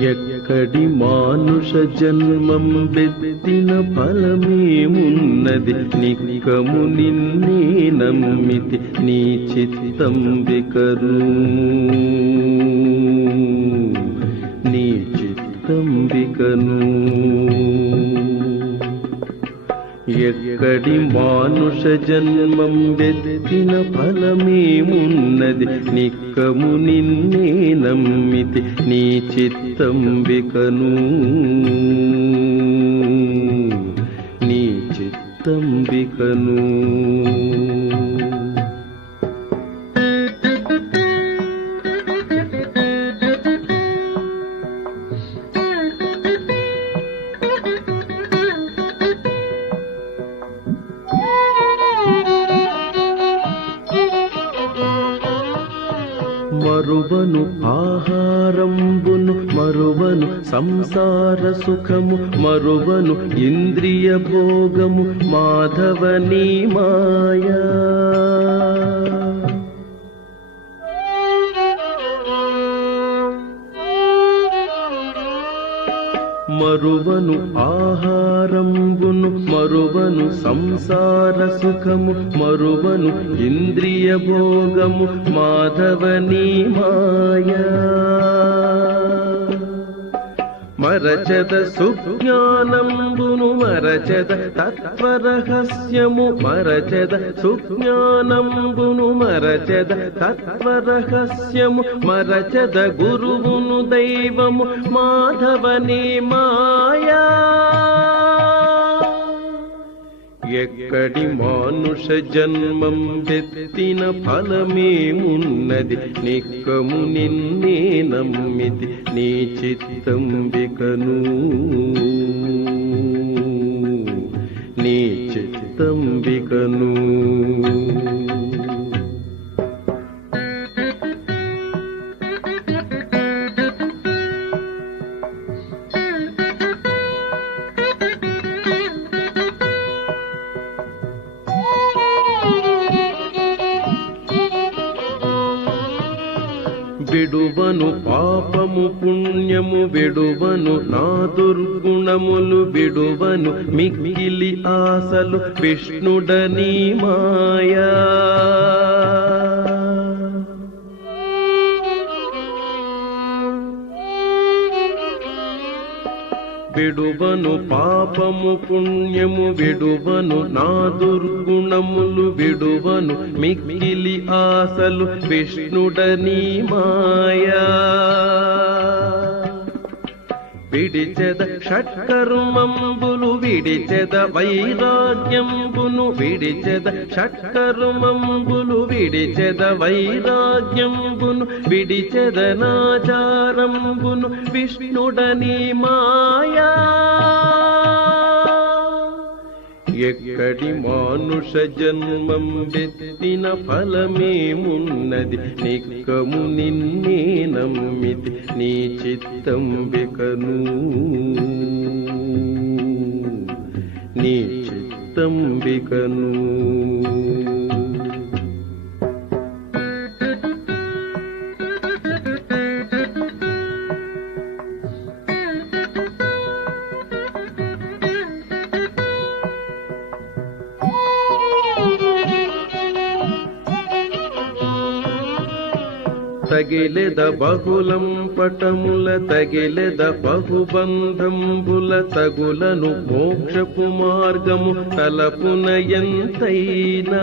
ఎక్కడి మానుష జన్మం బెత్తిన ఫలమేమున్నది, నిక్కము నిన్నే నమ్మితి నీ చిత్తంబికను, నీ చిత్తంబికను. ఎక్కడి మానుష జన్మం బెత్తిన ఫలమేమున్నది, నిక్కము నిన్నే నమ్మితి నీ చిత్తంబికను, నీ చిత్తంబికను. మరువను ఆహారంబును, మరువను సంసార సుఖము, మరువను ఇంద్రియ భోగము, మాధవనీ మాయా. మరువను ఆహారంబును, మరువను సంసార సుఖము, మరువను ఇంద్రియ భోగము, మాధవనీ మాయా. మరచద సుజ్ఞానంబును, మరచద తత్వరహస్యము, మరచద సుజ్ఞానంబును, మరచద తత్వరహస్యము, మరచద గురువును దైవము, మాధవనీ మాయా. ఎక్కడి మానుష జన్మం బెత్తిన ఫలమేమున్నది, నిక్కము నిన్నే నమ్మితి నీ చిత్తంబికను, నీ చిత్తంబికను. విడువను పాపము పుణ్యము, విడువను నా దుర్గుణములు, విడువను మిక్కిలి ఆశలు, విష్ణుడనీ మాయా. విడువను పాపము పుణ్యము, విడువను నా దుర్గుణములు, విడువను మిక్కిలి ఆశలు, విష్ణుడనీ మాయా. విడిచెద షట్కర్మంబులు, విడిచెద వైరాగ్యంబును, విడిచెద షట్కర్మంబులు, విడిచెద వైరాగ్యంబును, విడిచెద నాచారంబును, విష్ణుడనీ మాయా. ఎక్కడి మానుష జన్మం బెత్తిన ఫలమేమున్నది, నిక్కము నిన్నే నమ్మితి నీ చిత్తంబికను, నీ చిత్తంబికను. తగిలెద బహుళం పటముల, తగిలెద బహుబంధంబుల, తగులను మోక్షపు మార్గము తలపున ఎంతైనా.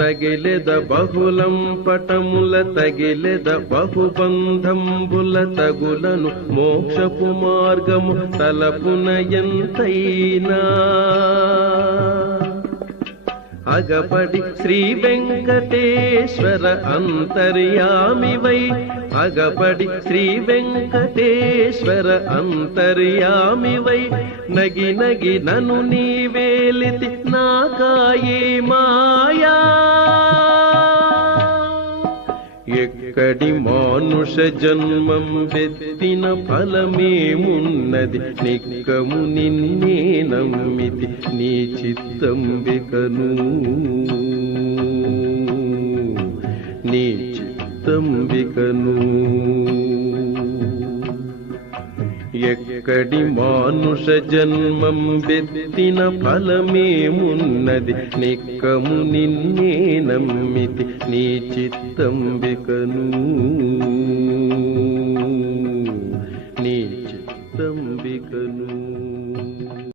తగిలెద బహుళం పటముల, తగిలెద బహుబంధంబుల, తగులను మోక్షపు మార్గము తలపున ఎంతైనా. అగపడి శ్రీ వెంకటేశ్వర అంతర్యామివై, అగపడి శ్రీ వెంకటేశ్వర అంతర్యామివై, నగి నగి నను నీవేలితి నాకాయే మాయా. ఎక్కడి ఎక్కడి మానుష జన్మం బెత్తిన ఫలమేమున్నది నిక్కము నిన్నే నమ్మితి నీ చిత్తంబికను నీ చిత్తంబికను ఎక్కడి మానుష జన్మం బెత్తిన ఫలమేమున్నది నిక్కము నిన్నే నమ్మితి నీ చిత్తంబికను నీ చిత్తంబికను